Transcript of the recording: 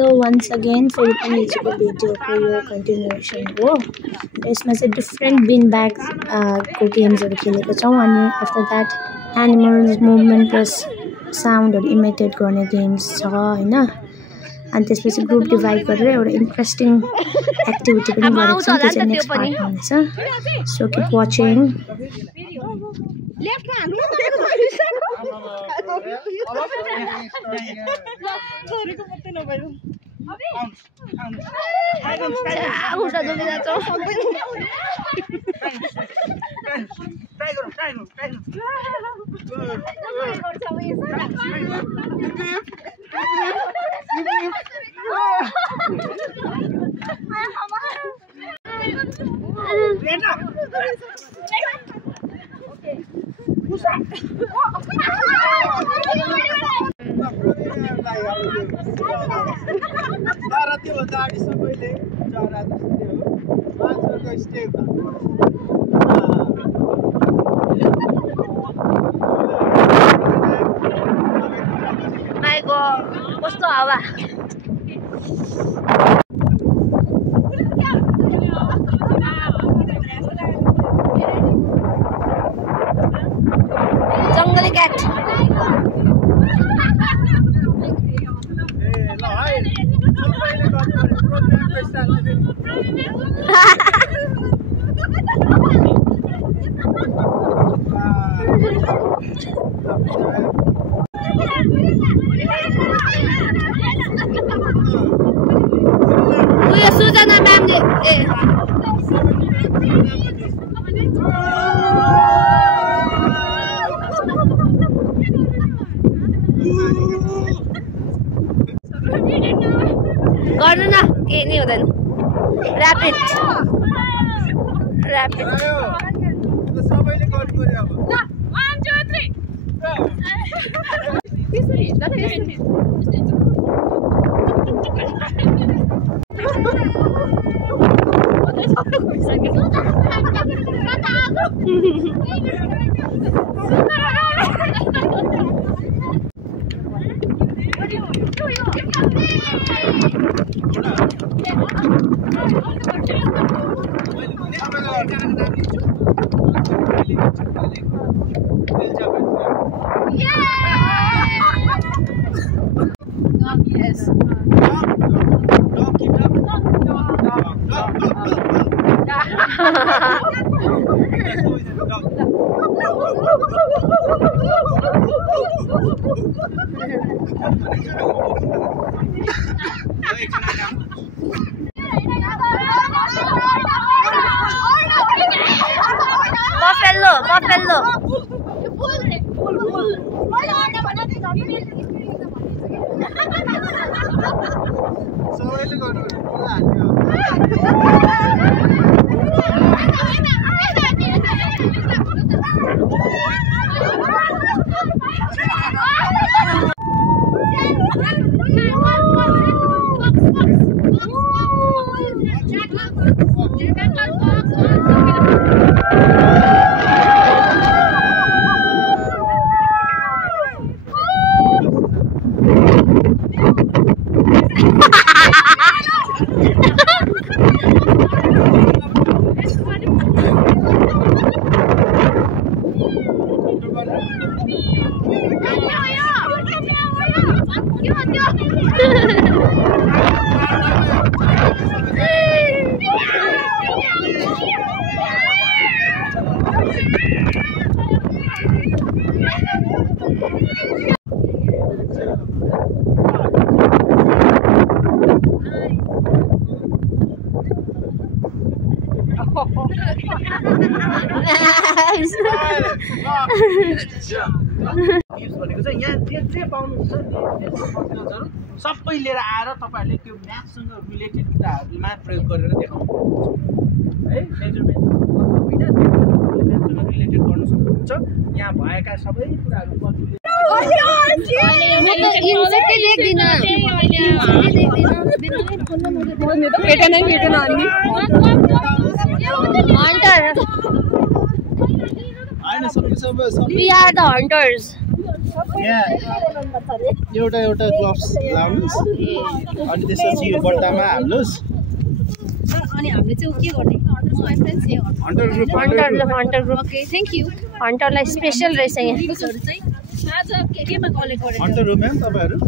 Hello once again फेरि पनि हिजोको भिडियोको यो कन्टिन्युएसन हो। यसमा चाहिँ डिफ्रेन्ट बिन ब्याग को गेम्सहरू खेलेको छौँ अनि after that animals movement plus साउन्डहरू इमिटेट गर्ने गेम्स छ हैन। अनि त्यसपछि ग्रुप डिभाइड गरेर एउटा इन्ट्रेस्टिङ एक्टिभिटी पनि गरेको छौँ, त्यो चाहिँ नेक्स्ट पार्टमा हुन्छ। So keep watching. कस्तो हावा जंगली क्याट सुजना म्यामले गर्नु न केही नि हुँदैन। ऱ्यापिड सबैले गर्नु पर्यो अब 1 2 3 Buffalo. सबै लिएर आएर तपाईहरुले त्यो म्याथसँग रिलेटेड कुराहरुमा प्रयोग गरेर देखाउनुहुन्छ है। मेजरमेन्ट होइन, म्याथसँग रिलेटेड गर्न सक्नुहुन्छ। यहाँ भएका सबै कुराहरु We are the hunters. यहाँ एउटा ग्लोभ्स लाउनुहोस् अनि त्यसपछि यो बट्टामा हाल्नुहोस् अनि हामीले चाहिँ के गर्ने hunter group okay thank you हन्टरलाई स्पेशल रहेछ यहाँ चाहिँ आज केमा कलेक्ट गरे हन्टर हो म्याम तपाईहरु